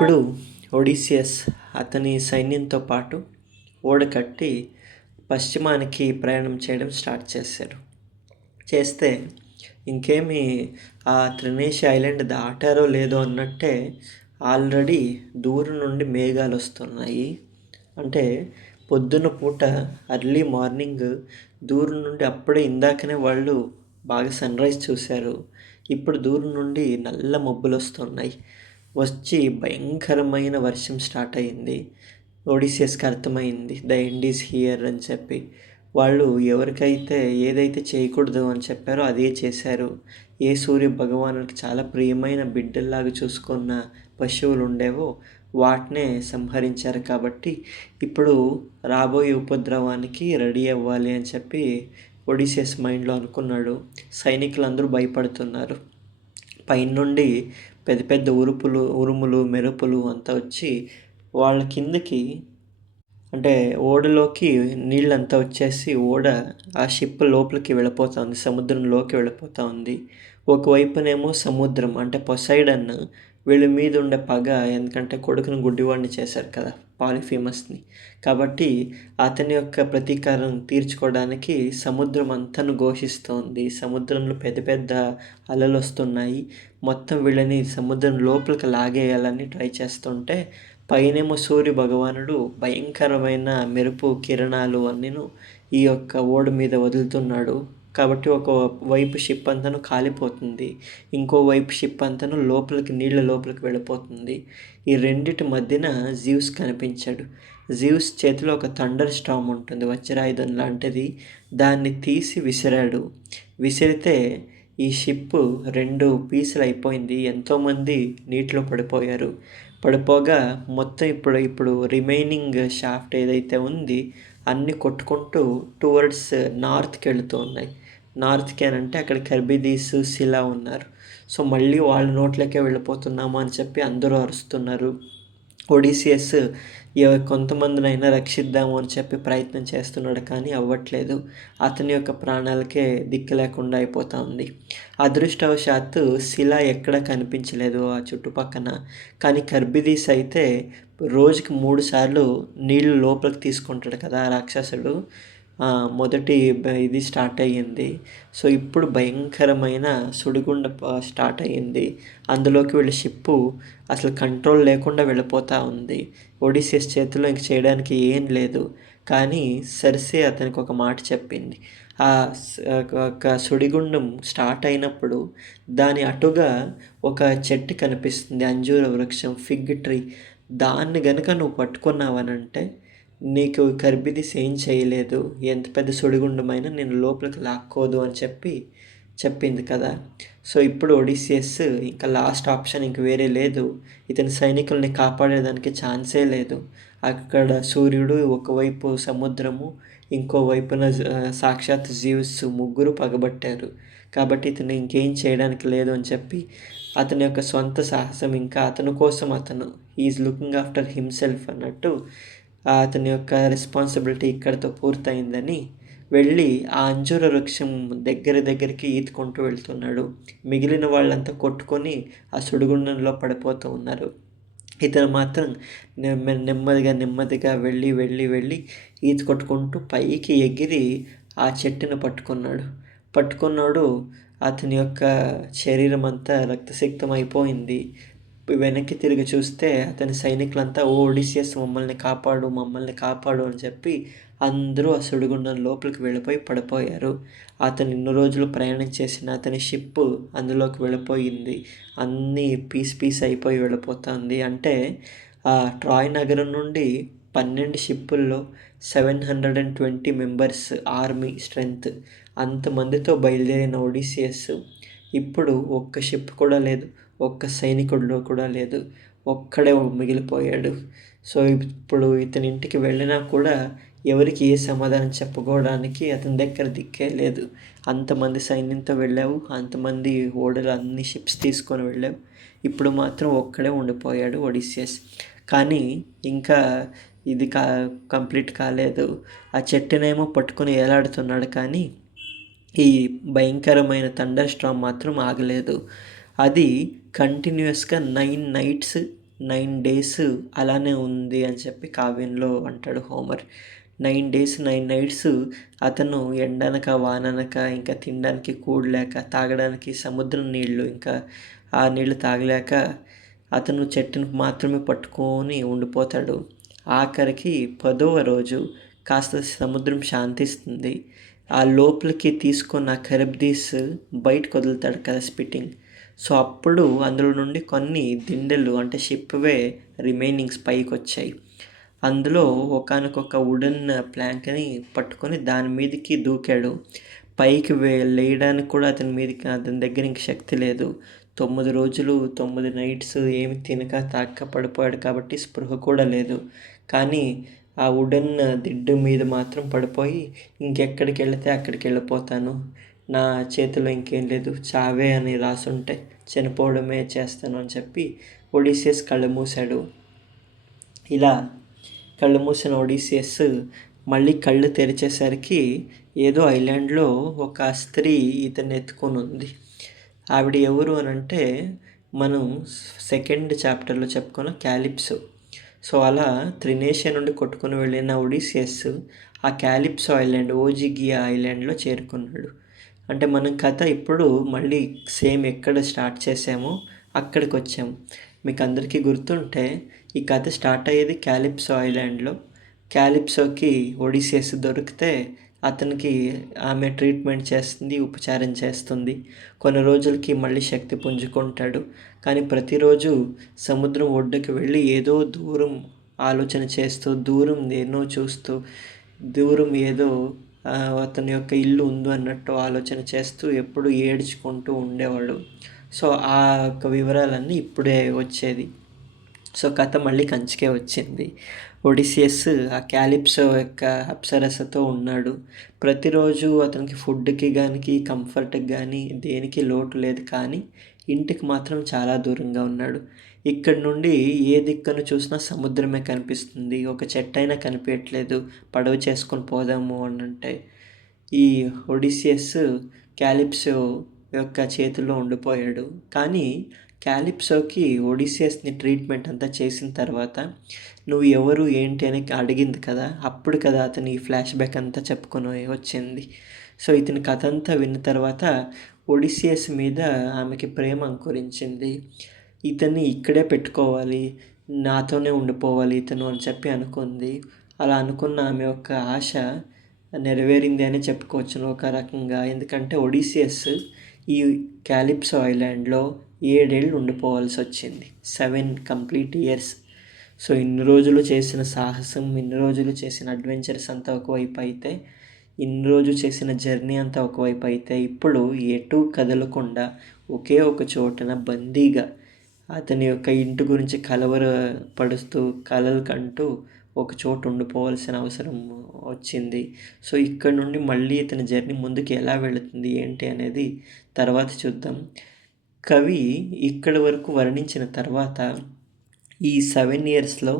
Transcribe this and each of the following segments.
ఇప్పుడు ఒడిసియస్ అతని సైన్యంతో పాటు ఓడ కట్టి పశ్చిమానికి ప్రయాణం చేయడం స్టార్ట్ చేశారు. చేస్తే ఇంకేమి ఆ త్రినేష్ ఐలాండ్ దాటారో లేదో అన్నట్టే ఆల్రెడీ దూరం నుండి మేఘాలు వస్తున్నాయి. అంటే పొద్దున పూట ఎర్లీ మార్నింగ్ దూరం నుండి అప్పుడే ఇందాకనే వాళ్ళు బాగా సన్‌రైజ్ చూశారు. ఇప్పుడు దూరం నుండి నల్ల మబ్బులు వస్తున్నాయి. వచ్చి భయంకరమైన వర్షం స్టార్ట్ అయింది. ఒడిసియస్‌కి అర్థమైంది ద ఎండ్ ఈజ్ హియర్ అని చెప్పి. వాళ్ళు ఎవరికైతే ఏదైతే చేయకూడదు అని చెప్పారో అదే చేశారు. ఏ సూర్య భగవానుడికి చాలా ప్రియమైన బిడ్డల్లాగా చూసుకున్న పశువులు ఉండేవో వాటినే సంహరించారు. కాబట్టి ఇప్పుడు రాబోయే ఉపద్రవానికి రెడీ అవ్వాలి అని చెప్పి ఒడిసియస్ మైండ్లో అనుకున్నాడు. సైనికులందరూ భయపడుతున్నారు. పైనుండి పెద్ద పెద్ద ఉరుములు మెరుపులు అంతా వచ్చి వాళ్ళ కిందకి, అంటే ఓడలోకి నీళ్ళంతా వచ్చేసి ఓడ ఆ షిప్ లోపలికి వెళ్ళిపోతా ఉంది, సముద్రంలోకి వెళ్ళిపోతూ ఉంది. ఒకవైపునేమో సముద్రం అంటే పొసైడన్ వీళ్ళ మీద ఉండే పగ, ఎందుకంటే కొడుకుని గుడ్డివాడిని చేశారు కదా పాలిఫీమస్ని. కాబట్టి అతని యొక్క ప్రతీకారం తీర్చుకోవడానికి సముద్రం అంతను ఘోషిస్తోంది. సముద్రంలో పెద్ద పెద్ద అలలు వస్తున్నాయి. మొత్తం వీళ్ళని సముద్రం లోపలికి లాగేయాలని ట్రై చేస్తుంటే పైనేమో సూర్య భగవానుడు భయంకరమైన మెరుపు కిరణాలు అన్నీను ఈ యొక్క ఓడ మీద వదులుతున్నాడు. కాబట్టి ఒక వైపు షిప్ అంతాను కాలిపోతుంది, ఇంకోవైపు షిప్ అంతాను లోపలికి నీళ్ళ లోపలికి వెళ్ళిపోతుంది. ఈ రెండిటి మధ్యన జివ్స్ కనిపించాడు. జివ్స్ చేతిలో ఒక థండర్ స్టార్మ్ ఉంటుంది, వజ్రాయుధం లాంటిది. దాన్ని తీసి విసిరాడు. విసిరితే ఈ షిప్ 2 పీసులు అయిపోయింది. ఎంతోమంది నీటిలో పడిపోయారు. పడిపోగా మొత్తం ఇప్పుడు రిమైనింగ్ షాఫ్ట్ ఏదైతే ఉంది అన్నీ కొట్టుకుంటూ టువర్డ్స్ నార్త్కి వెళుతూ ఉన్నాయి. నార్త్కి అని అంటే అక్కడ కర్బిదీస్ శిలా ఉన్నారు. సో మళ్ళీ వాళ్ళ నోట్లోకే వెళ్ళిపోతున్నాము అని చెప్పి అందరూ అరుస్తున్నారు. ఒడిసియస్ కొంతమందినైనా రక్షిద్దాము అని చెప్పి ప్రయత్నం చేస్తున్నాడు, కానీ అవ్వట్లేదు. అతని యొక్క ప్రాణాలకే దిక్కు లేకుండా అయిపోతూ ఉంది. అదృష్టవశాత్తు శిల ఎక్కడ కనిపించలేదు ఆ చుట్టుపక్కన. కానీ కర్బిదీస్ అయితే రోజుకి 3 సార్లు నీళ్ళు లోపలికి తీసుకుంటాడు కదా ఆ రాక్షసుడు. మొదటి ఇది స్టార్ట్ అయ్యింది. సో ఇప్పుడు భయంకరమైన సుడిగుండ స్టార్ట్ అయ్యింది. అందులోకి వీళ్ళ షిప్పు అసలు కంట్రోల్ లేకుండా వెళ్ళిపోతూ ఉంది. ఒడిసియస్ చేతిలో ఇంక చేయడానికి ఏం లేదు. కానీ సర్సే అతనికి ఒక మాట చెప్పింది. ఒక సుడిగుండం స్టార్ట్ అయినప్పుడు దాని అటుగా ఒక చెట్టు కనిపిస్తుంది, అంజూర వృక్షం, ఫిగ్ ట్రీ. దాన్ని గనుక నువ్వు పట్టుకున్నావనంటే నీకు కర్బిదీస్ ఏం చేయలేదు, ఎంత పెద్ద సుడిగుండమైనా నేను లోపలికి లాక్కోదు అని చెప్పింది కదా. సో ఇప్పుడు ఒడిసియస్ ఇంకా లాస్ట్ ఆప్షన్ ఇంక వేరే లేదు. ఇతని సైనికుల్ని కాపాడేదానికి ఛాన్సే లేదు. అక్కడ సూర్యుడు, ఒకవైపు సముద్రము, ఇంకోవైపున సాక్షాత్ జివ్స్, ముగ్గురు పగబట్టారు. కాబట్టి ఇతను ఇంకేం చేయడానికి లేదు అని చెప్పి అతని యొక్క సొంత సాహసం, ఇంకా అతని కోసం అతను ఈజ్ లుకింగ్ ఆఫ్టర్ హిమ్సెల్ఫ్ అన్నట్టు అతని యొక్క రెస్పాన్సిబిలిటీ ఇక్కడితో పూర్తయిందని వెళ్ళి ఆ అంజూర వృక్షం దగ్గరికి ఈదుకుంటూ వెళ్తున్నాడు. మిగిలిన వాళ్ళంతా కొట్టుకొని ఆ సుడిగుండంలో పడిపోతూ ఉన్నారు. ఇతను మాత్రం నెమ్మదిగా వెళ్ళి ఈత కొట్టుకుంటూ పైకి ఎగిరి ఆ చెట్టును పట్టుకున్నాడు. అతని యొక్క శరీరం అంతా రక్తసిక్తం అయిపోయింది. వెనక్కి తిరిగి చూస్తే అతని సైనికులంతా ఒడిసియస్ మమ్మల్ని కాపాడు అని చెప్పి అందరూ ఆ సుడిగుండం లోపలికి వెళ్ళిపోయి పడిపోయారు. అతను ఇన్ని రోజులు ప్రయాణం చేసిన అతని షిప్ అందులోకి వెళ్ళిపోయింది. అన్నీ పీస్ అయిపోయి వెళ్ళిపోతుంది. అంటే ఆ ట్రాయ్ నగరం నుండి 12 షిప్పుల్లో 720 మెంబర్స్ ఆర్మీ స్ట్రెంగ్త్, అంతమందితో బయలుదేరిన ఒడిసియస్ ఇప్పుడు ఒక్క షిప్ కూడా లేదు, ఒక్క సైనికుడిలో కూడా లేదు, ఒక్కడే మిగిలిపోయాడు. సో ఇప్పుడు ఇతని ఇంటికి వెళ్ళినా కూడా ఎవరికి ఏ సమాధానం చెప్పుకోవడానికి అతని దగ్గర దిక్కే లేదు. అంతమంది సైన్యంతో వెళ్ళావు, అంతమంది ఓడలు అన్ని షిప్స్ తీసుకొని వెళ్ళావు, ఇప్పుడు మాత్రం ఒక్కడే ఉండిపోయాడు ఒడిసియస్. కానీ ఇంకా ఇది కంప్లీట్ కాలేదు. ఆ చెట్టునేమో పట్టుకొని ఏలాడుతున్నాడు, కానీ ఈ భయంకరమైన థండర్ స్టార్మ్ మాత్రం ఆగలేదు. అది కంటిన్యూస్గా 9 నైట్స్ 9 డేస్ అలానే ఉంది అని చెప్పి కావ్యంలో అంటాడు హోమర్. 9 డేస్ 9 నైట్స్ అతను ఎండనక వాననక ఇంకా తినడానికి కూడలేక తాగడానికి సముద్రం నీళ్ళు ఇంకా ఆ నీళ్ళు తాగలేక అతను చెట్టును మాత్రమే పట్టుకొని ఉండిపోతాడు. ఆఖరికి 10వ రోజు కాస్త సముద్రం శాంతిస్తుంది. ఆ లోపలికి తీసుకున్న కరబ్దీస్ బయటకు వదులుతాడు కదా స్పిట్టింగ్. సో అప్పుడు అందులో నుండి కొన్ని దిండెలు అంటే షిప్వే రిమైనింగ్స్ పైకి వచ్చాయి. అందులో ఒకానొక వుడెన్ ప్లాంక్ని పట్టుకొని దాని మీదకి దూకాడు. పైకి లేయడానికి కూడా అతని దగ్గర ఇంక శక్తి లేదు. 9 రోజులు 9 నైట్స్ ఏమి తినక తాక పడిపోయాడు కాబట్టి స్పృహ కూడా లేదు. కానీ ఆ వుడెన్ దిడ్డు మీద మాత్రం పడిపోయి ఇంకెక్కడికి వెళితే అక్కడికి వెళ్ళిపోతాను, నా చేతిలో ఇంకేం లేదు, చావే అని రాసుంటే చనిపోవడమే చేస్తాను అని చెప్పి ఒడిసియస్ కళ్ళు మూశాడు. ఇలా కళ్ళు మూసిన ఒడిసియస్ మళ్ళీ కళ్ళు తెరిచేసరికి ఏదో ఐలాండ్లో ఒక స్త్రీ ఇతన్ని ఎత్తుకొని ఉంది. ఆవిడ ఎవరు అని అంటే మనం సెకండ్ చాప్టర్లో చెప్పుకున్న క్యాలిప్సో. సో అలా త్రినేషియా నుండి కొట్టుకుని వెళ్ళిన ఒడిసియస్ ఆ క్యాలిప్సో ఐలాండ్ ఓజిగియా ఐలాండ్లో చేరుకున్నాడు. అంటే మనం కథ ఇప్పుడు మళ్ళీ సేమ్ ఎక్కడ స్టార్ట్ చేసామో అక్కడికి వచ్చాము. మీకు అందరికీ గుర్తుంటే ఈ కథ స్టార్ట్ అయ్యేది క్యాలిప్సో ఐలాండ్లో. క్యాలిప్సోకి ఒడిసియస్ దొరికితే అతనికి ఆమె ట్రీట్మెంట్ చేస్తుంది, ఉపచారం చేస్తుంది. కొన్ని రోజులకి మళ్ళీ శక్తి పుంజుకుంటాడు. కానీ ప్రతిరోజు సముద్రం ఒడ్డుకి వెళ్ళి ఏదో దూరం ఆలోచన చేస్తూ, దూరం ఎన్నో చూస్తూ, దూరం ఏదో అతని యొక్క ఇల్లు ఉందో అన్నట్టు ఆలోచన చేస్తూ ఎప్పుడు ఏడ్చుకుంటూ ఉండేవాడు. సో ఆ యొక్క వివరాలన్నీ ఇప్పుడే వచ్చేది. సో కథ మళ్ళీ కంచికే వచ్చింది. ఒడిసియస్ ఆ క్యాలిప్సో యొక్క అప్సరసతో ఉన్నాడు. ప్రతిరోజు అతనికి ఫుడ్కి కానీ కంఫర్ట్కి కానీ దేనికి లోటు లేదు. కానీ ఇంటికి మాత్రం చాలా దూరంగా ఉన్నాడు. ఇక్కడి నుండి ఏ దిక్కును చూసినా సముద్రమే కనిపిస్తుంది. ఒక చెట్టైనా కనిపించట్లేదు. పడవ చేసుకొని పోదాము అని అంటే ఈ ఒడిసియస్ క్యాలిప్సో యొక్క చేతిలో ఉండిపోయాడు. కానీ క్యాలిప్సోకి ఒడిసియస్ని ట్రీట్మెంట్ అంతా చేసిన తర్వాత నువ్వు ఎవరు ఏంటి అని అడిగింది కదా, అప్పుడు కదా అతని ఫ్లాష్ బ్యాక్ అంతా చెప్పుకొని వచ్చింది. సో ఇతని కథ అంతా విన్న తర్వాత ఒడిసియస్ మీద ఆమెకి ప్రేమ అంకురించింది. ఇతన్ని ఇక్కడే పెట్టుకోవాలి, నాతోనే ఉండిపోవాలి ఇతను అని చెప్పి అనుకుంది. అలా అనుకున్న ఆమె యొక్క ఆశ నెరవేరింది అని చెప్పుకోవచ్చును ఒక రకంగా. ఎందుకంటే ఒడిసియస్ ఈ క్యాలిప్సో ఐలాండ్లో 7 ఏళ్ళు ఉండిపోవాల్సి వచ్చింది. 7 కంప్లీట్ ఇయర్స్. సో ఇన్ని రోజులు చేసిన సాహసం, ఇన్ని రోజులు చేసిన అడ్వెంచర్స్ అంతా ఒకవైపు అయితే, ఇన్ని రోజులు చేసిన జర్నీ అంతా ఒకవైపు అయితే, ఇప్పుడు ఎటు కదలకుండా ఒకే ఒక చోటన బందీగా అతని యొక్క ఇంటి గురించి కలవరపడుతూ కలలు కంటూ ఒక చోట ఉండిపోవాల్సిన అవసరం వచ్చింది. సో ఇక్కడ నుండి మళ్ళీ ఇతని జర్నీ ముందుకు ఎలా వెళుతుంది ఏంటి అనేది తర్వాత చూద్దాం. కవి ఇక్కడి వరకు వర్ణించిన తర్వాత ఈ 7 ఇయర్స్లో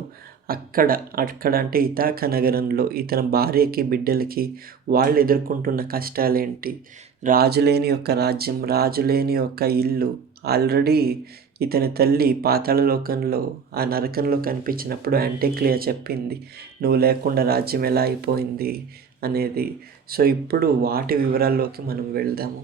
అక్కడ అంటే ఇథాకా నగరంలో ఇతని భార్యకి బిడ్డలకి వాళ్ళు ఎదుర్కొంటున్న కష్టాలేంటి, రాజులేని యొక్క రాజ్యం, రాజులేని యొక్క ఇల్లు, ఆల్రెడీ ఇతని తల్లి పాతాళలోకంలో ఆ నరకంలో కనిపించినప్పుడు యాంటిక్లియా చెప్పింది నువ్వు లేకుండా రాజ్యం ఎలా అయిపోయింది అనేది. సో ఇప్పుడు వాటి వివరాల్లోకి మనం వెళ్దాము.